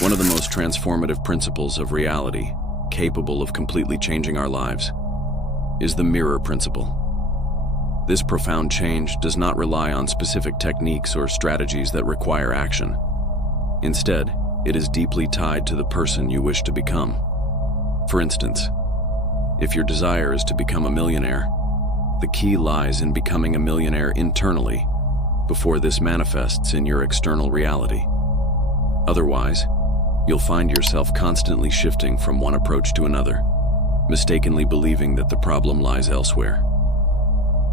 One of the most transformative principles of reality, capable of completely changing our lives, is the mirror principle. This profound change does not rely on specific techniques or strategies that require action. Instead, it is deeply tied to the person you wish to become. For instance, if your desire is to become a millionaire, the key lies in becoming a millionaire internally before this manifests in your external reality. Otherwise, you'll find yourself constantly shifting from one approach to another, mistakenly believing that the problem lies elsewhere.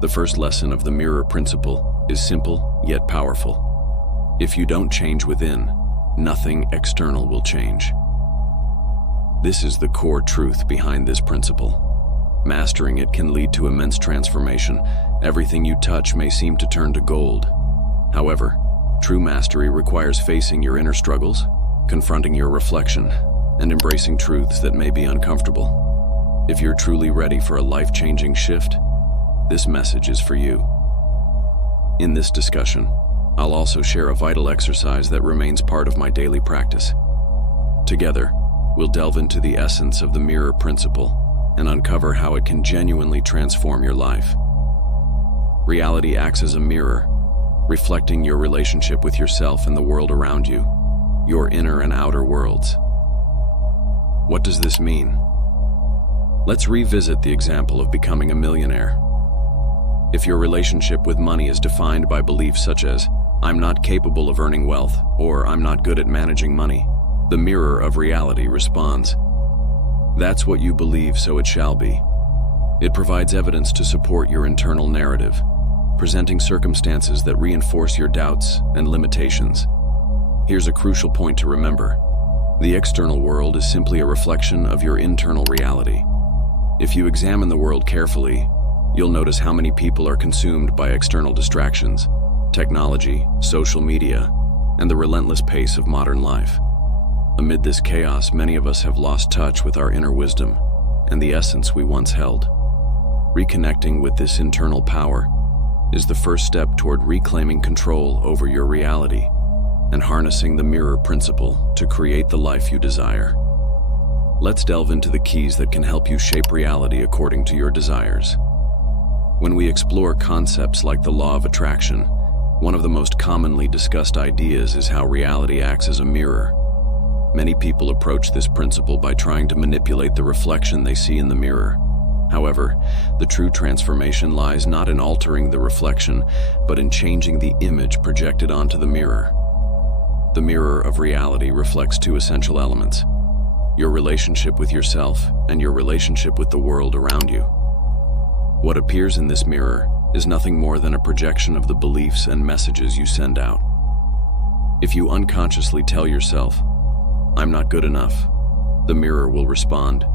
The first lesson of the mirror principle is simple yet powerful. If you don't change within, nothing external will change. This is the core truth behind this principle. Mastering it can lead to immense transformation. Everything you touch may seem to turn to gold. However, true mastery requires facing your inner struggles, confronting your reflection, and embracing truths that may be uncomfortable. If you're truly ready for a life-changing shift, this message is for you. In this discussion, I'll also share a vital exercise that remains part of my daily practice. Together, we'll delve into the essence of the mirror principle and uncover how it can genuinely transform your life. Reality acts as a mirror, reflecting your relationship with yourself and the world around you, your inner and outer worlds. What does this mean? Let's revisit the example of becoming a millionaire. If your relationship with money is defined by beliefs such as, "I'm not capable of earning wealth," or "I'm not good at managing money," the mirror of reality responds, "That's what you believe, so it shall be." It provides evidence to support your internal narrative, presenting circumstances that reinforce your doubts and limitations. Here's a crucial point to remember. The external world is simply a reflection of your internal reality. If you examine the world carefully, you'll notice how many people are consumed by external distractions, technology, social media, and the relentless pace of modern life. Amid this chaos, many of us have lost touch with our inner wisdom and the essence we once held. Reconnecting with this internal power is the first step toward reclaiming control over your reality and harnessing the mirror principle to create the life you desire. Let's delve into the keys that can help you shape reality according to your desires. When we explore concepts like the law of attraction, one of the most commonly discussed ideas is how reality acts as a mirror. Many people approach this principle by trying to manipulate the reflection they see in the mirror. However, the true transformation lies not in altering the reflection, but in changing the image projected onto the mirror. The mirror of reality reflects two essential elements: your relationship with yourself and your relationship with the world around you. What appears in this mirror is nothing more than a projection of the beliefs and messages you send out. If you unconsciously tell yourself, "I'm not good enough," the mirror will respond,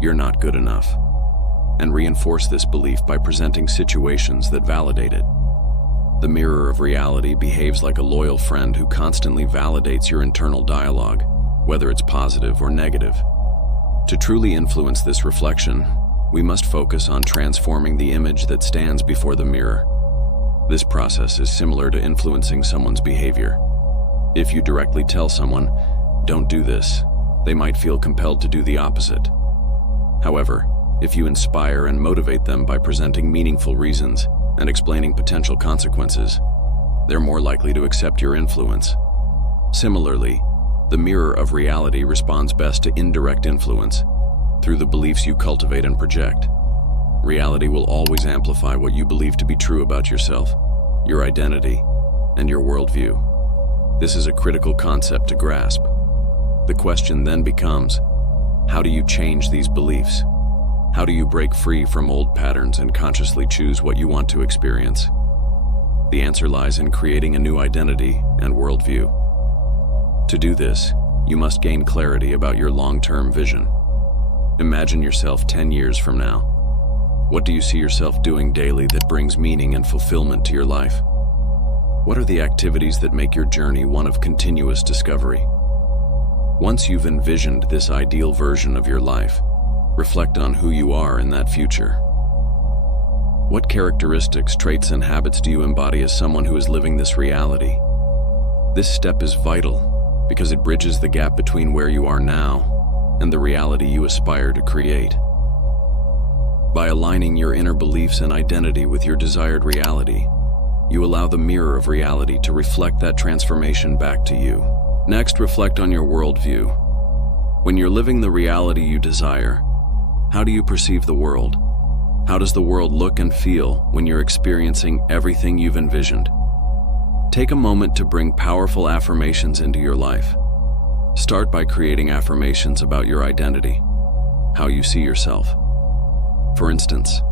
"You're not good enough," and reinforce this belief by presenting situations that validate it. The mirror of reality behaves like a loyal friend who constantly validates your internal dialogue, whether it's positive or negative. To truly influence this reflection, we must focus on transforming the image that stands before the mirror. This process is similar to influencing someone's behavior. If you directly tell someone, "Don't do this," they might feel compelled to do the opposite. However, if you inspire and motivate them by presenting meaningful reasons and explaining potential consequences, they're more likely to accept your influence. Similarly, the mirror of reality responds best to indirect influence through the beliefs you cultivate and project. Reality will always amplify what you believe to be true about yourself, your identity, and your worldview. This is a critical concept to grasp. The question then becomes, how do you change these beliefs? How do you break free from old patterns and consciously choose what you want to experience? The answer lies in creating a new identity and worldview. To do this, you must gain clarity about your long-term vision. Imagine yourself 10 years from now. What do you see yourself doing daily that brings meaning and fulfillment to your life? What are the activities that make your journey one of continuous discovery? Once you've envisioned this ideal version of your life, reflect on who you are in that future. What characteristics, traits, and habits do you embody as someone who is living this reality? This step is vital because it bridges the gap between where you are now and the reality you aspire to create. By aligning your inner beliefs and identity with your desired reality, you allow the mirror of reality to reflect that transformation back to you. Next, reflect on your worldview. When you're living the reality you desire, how do you perceive the world? How does the world look and feel when you're experiencing everything you've envisioned? Take a moment to bring powerful affirmations into your life. Start by creating affirmations about your identity, how you see yourself. For instance,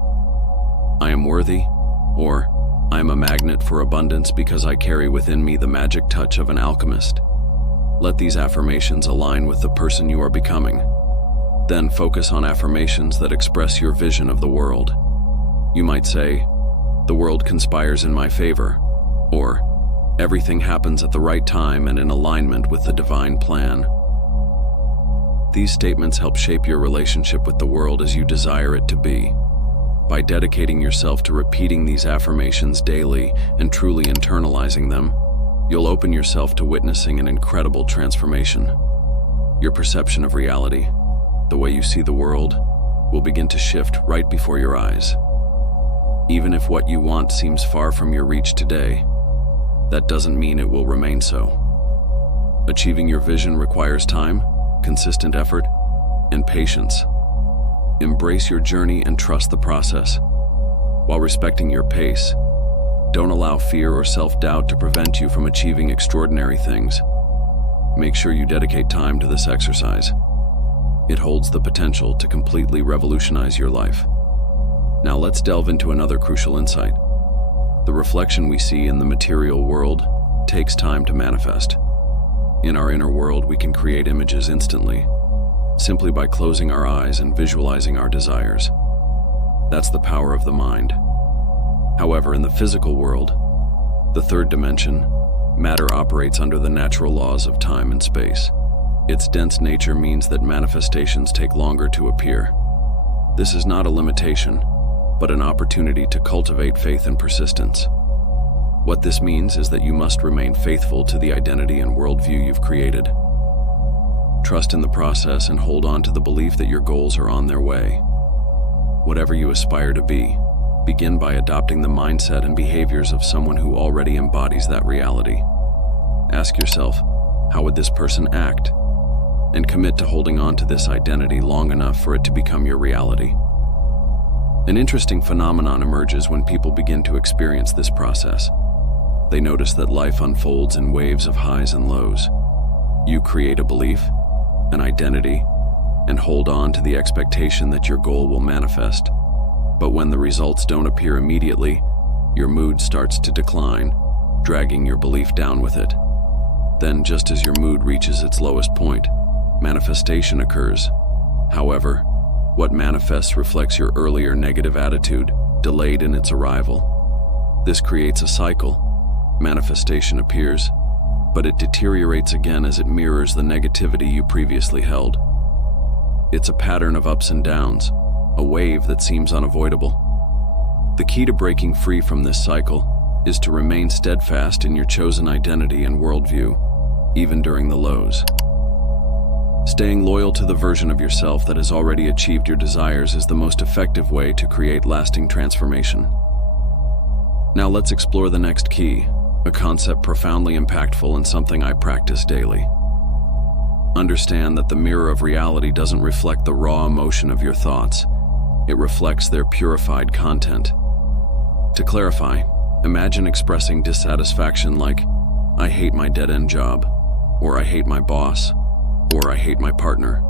I am worthy, or I am a magnet for abundance because I carry within me the magic touch of an alchemist. Let these affirmations align with the person you are becoming. Then focus on affirmations that express your vision of the world. You might say, "The world conspires in my favor," or "Everything happens at the right time and in alignment with the divine plan." These statements help shape your relationship with the world as you desire it to be. By dedicating yourself to repeating these affirmations daily and truly internalizing them, you'll open yourself to witnessing an incredible transformation. Your perception of reality, the way you see the world, will begin to shift right before your eyes. Even if what you want seems far from your reach today, that doesn't mean it will remain so. Achieving your vision requires time, consistent effort, and patience. Embrace your journey and trust the process. While respecting your pace, don't allow fear or self-doubt to prevent you from achieving extraordinary things. Make sure you dedicate time to this exercise. It holds the potential to completely revolutionize your life. Now let's delve into another crucial insight. The reflection we see in the material world takes time to manifest. In our inner world, we can create images instantly, simply by closing our eyes and visualizing our desires. That's the power of the mind. However, in the physical world, the third dimension, matter operates under the natural laws of time and space. Its dense nature means that manifestations take longer to appear. This is not a limitation, but an opportunity to cultivate faith and persistence. What this means is that you must remain faithful to the identity and worldview you've created. Trust in the process and hold on to the belief that your goals are on their way. Whatever you aspire to be, begin by adopting the mindset and behaviors of someone who already embodies that reality. Ask yourself, how would this person act? And commit to holding on to this identity long enough for it to become your reality. An interesting phenomenon emerges when people begin to experience this process. They notice that life unfolds in waves of highs and lows. You create a belief, an identity, and hold on to the expectation that your goal will manifest. But when the results don't appear immediately, your mood starts to decline, dragging your belief down with it. Then, just as your mood reaches its lowest point, manifestation occurs. However, what manifests reflects your earlier negative attitude, delayed in its arrival. This creates a cycle. Manifestation appears, but it deteriorates again as it mirrors the negativity you previously held. It's a pattern of ups and downs, a wave that seems unavoidable. The key to breaking free from this cycle is to remain steadfast in your chosen identity and worldview, even during the lows. Staying loyal to the version of yourself that has already achieved your desires is the most effective way to create lasting transformation. Now let's explore the next key, a concept profoundly impactful and something I practice daily. Understand that the mirror of reality doesn't reflect the raw emotion of your thoughts. It reflects their purified content. To clarify, imagine expressing dissatisfaction like, "I hate my dead-end job," or "I hate my boss," or "I hate my partner."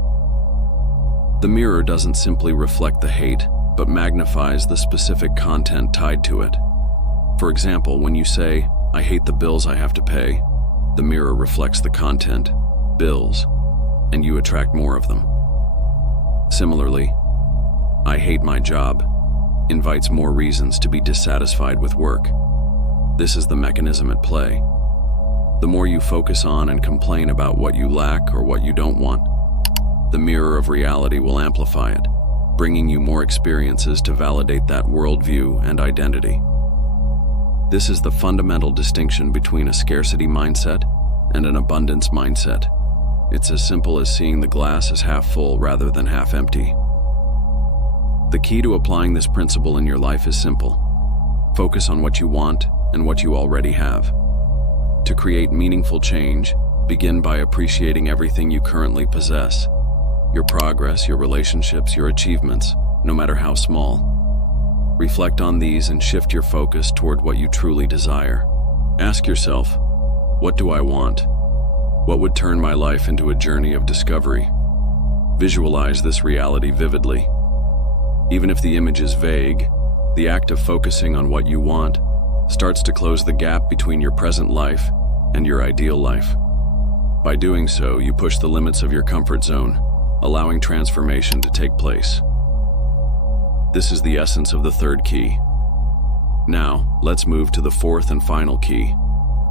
The mirror doesn't simply reflect the hate, but magnifies the specific content tied to it. For example, when you say, "I hate the bills I have to pay," the mirror reflects the content, bills, and you attract more of them. Similarly, "I hate my job" invites more reasons to be dissatisfied with work. This is the mechanism at play. The more you focus on and complain about what you lack or what you don't want, the mirror of reality will amplify it, bringing you more experiences to validate that worldview and identity. This is the fundamental distinction between a scarcity mindset and an abundance mindset. It's as simple as seeing the glass as half full rather than half empty. The key to applying this principle in your life is simple. Focus on what you want and what you already have. To create meaningful change, begin by appreciating everything you currently possess. Your progress, your relationships, your achievements, no matter how small. Reflect on these and shift your focus toward what you truly desire. Ask yourself, what do I want? What would turn my life into a journey of discovery? Visualize this reality vividly. Even if the image is vague, the act of focusing on what you want starts to close the gap between your present life and your ideal life. By doing so, you push the limits of your comfort zone, allowing transformation to take place. This is the essence of the third key. Now, let's move to the fourth and final key,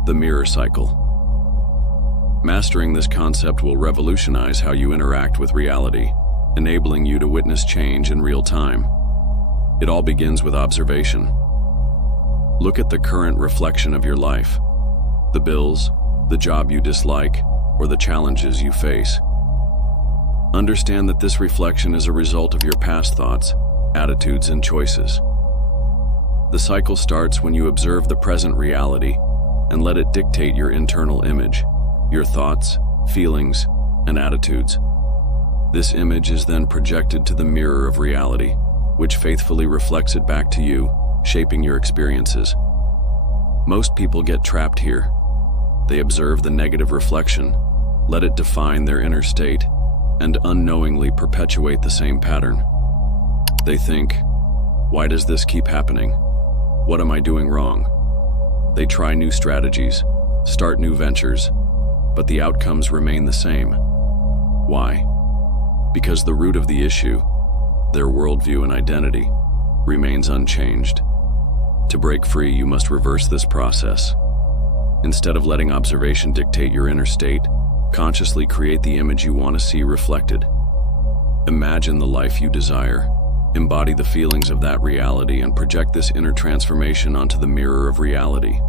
the mirror cycle. Mastering this concept will revolutionize how you interact with reality, enabling you to witness change in real time. It all begins with observation. Look at the current reflection of your life, the bills, the job you dislike, or the challenges you face. Understand that this reflection is a result of your past thoughts, attitudes, and choices. The cycle starts when you observe the present reality and let it dictate your internal image, your thoughts, feelings, and attitudes. This image is then projected to the mirror of reality, which faithfully reflects it back to you, shaping your experiences. Most people get trapped here. They observe the negative reflection, let it define their inner state, and unknowingly perpetuate the same pattern. They think, why does this keep happening? What am I doing wrong? They try new strategies, start new ventures, but the outcomes remain the same. Why? Because the root of the issue, their worldview and identity, remains unchanged. To break free, you must reverse this process. Instead of letting observation dictate your inner state, consciously create the image you want to see reflected. Imagine the life you desire. Embody the feelings of that reality and project this inner transformation onto the mirror of reality.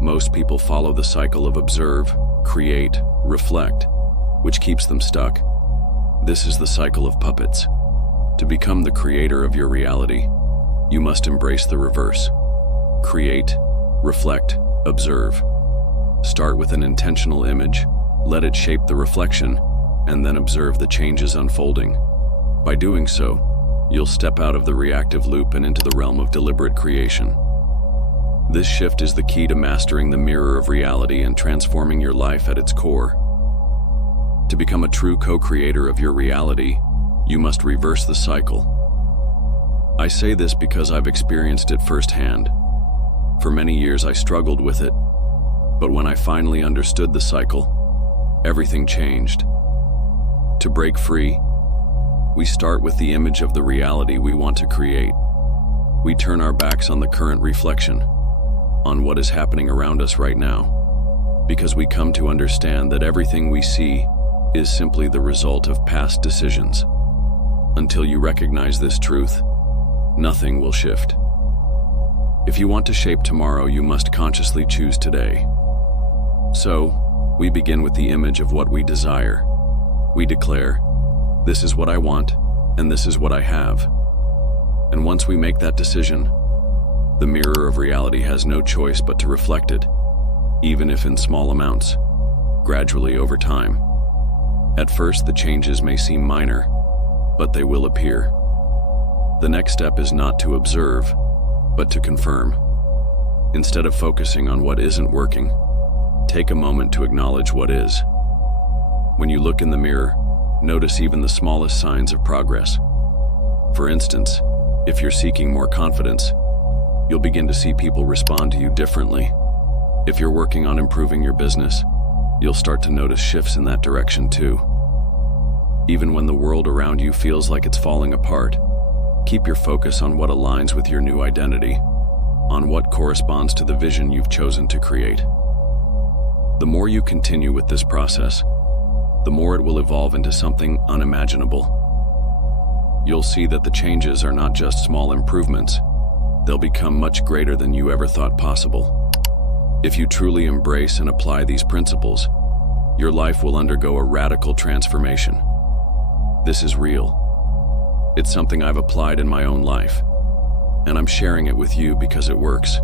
Most people follow the cycle of observe, create, reflect, which keeps them stuck. This is the cycle of puppets. To become the creator of your reality, you must embrace the reverse. Create, reflect, observe. Start with an intentional image, let it shape the reflection, and then observe the changes unfolding. By doing so, you'll step out of the reactive loop and into the realm of deliberate creation. This shift is the key to mastering the mirror of reality and transforming your life at its core. To become a true co-creator of your reality, you must reverse the cycle. I say this because I've experienced it firsthand. For many years I struggled with it, but when I finally understood the cycle, everything changed. To break free, we start with the image of the reality we want to create. We turn our backs on the current reflection, on what is happening around us right now, because we come to understand that everything we see is simply the result of past decisions. Until you recognize this truth, nothing will shift. If you want to shape tomorrow, you must consciously choose today. So, we begin with the image of what we desire. We declare, this is what I want, and this is what I have. And once we make that decision, the mirror of reality has no choice but to reflect it, even if in small amounts, gradually over time. At first, the changes may seem minor, but they will appear. The next step is not to observe, but to confirm. Instead of focusing on what isn't working, take a moment to acknowledge what is. When you look in the mirror, notice even the smallest signs of progress. For instance, if you're seeking more confidence, you'll begin to see people respond to you differently. If you're working on improving your business, you'll start to notice shifts in that direction too. Even when the world around you feels like it's falling apart, keep your focus on what aligns with your new identity, on what corresponds to the vision you've chosen to create. The more you continue with this process, the more it will evolve into something unimaginable. You'll see that the changes are not just small improvements, they'll become much greater than you ever thought possible. If you truly embrace and apply these principles, your life will undergo a radical transformation. This is real. It's something I've applied in my own life, and I'm sharing it with you because it works.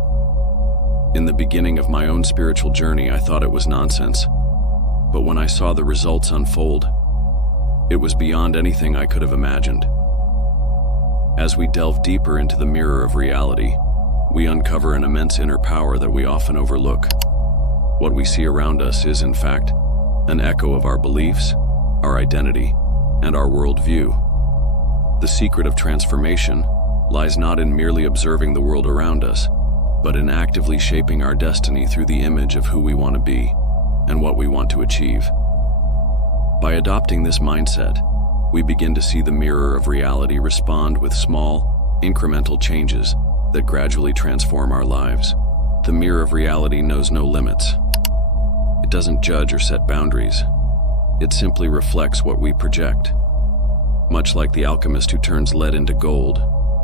In the beginning of my own spiritual journey, I thought it was nonsense. But when I saw the results unfold, it was beyond anything I could have imagined. As we delve deeper into the mirror of reality, we uncover an immense inner power that we often overlook. What we see around us is, in fact, an echo of our beliefs, our identity, and our worldview. The secret of transformation lies not in merely observing the world around us, but in actively shaping our destiny through the image of who we want to be and what we want to achieve. By adopting this mindset, we begin to see the mirror of reality respond with small, incremental changes that gradually transform our lives. The mirror of reality knows no limits. It doesn't judge or set boundaries. It simply reflects what we project. Much like the alchemist who turns lead into gold,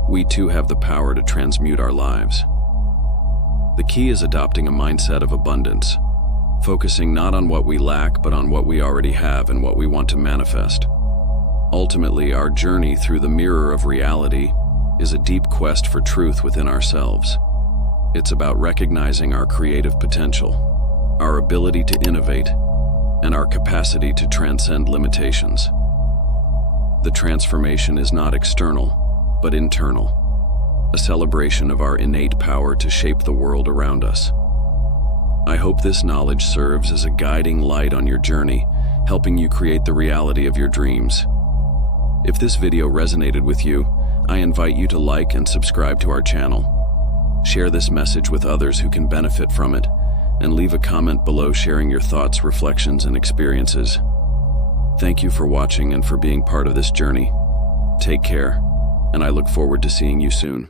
we too have the power to transmute our lives. The key is adopting a mindset of abundance, focusing not on what we lack but on what we already have and what we want to manifest. Ultimately, our journey through the mirror of reality is a deep quest for truth within ourselves. It's about recognizing our creative potential, our ability to innovate, and our capacity to transcend limitations. The transformation is not external, but internal, a celebration of our innate power to shape the world around us. I hope this knowledge serves as a guiding light on your journey, helping you create the reality of your dreams. If this video resonated with you, I invite you to like and subscribe to our channel. Share this message with others who can benefit from it, and leave a comment below sharing your thoughts, reflections, and experiences. Thank you for watching and for being part of this journey. Take care, and I look forward to seeing you soon.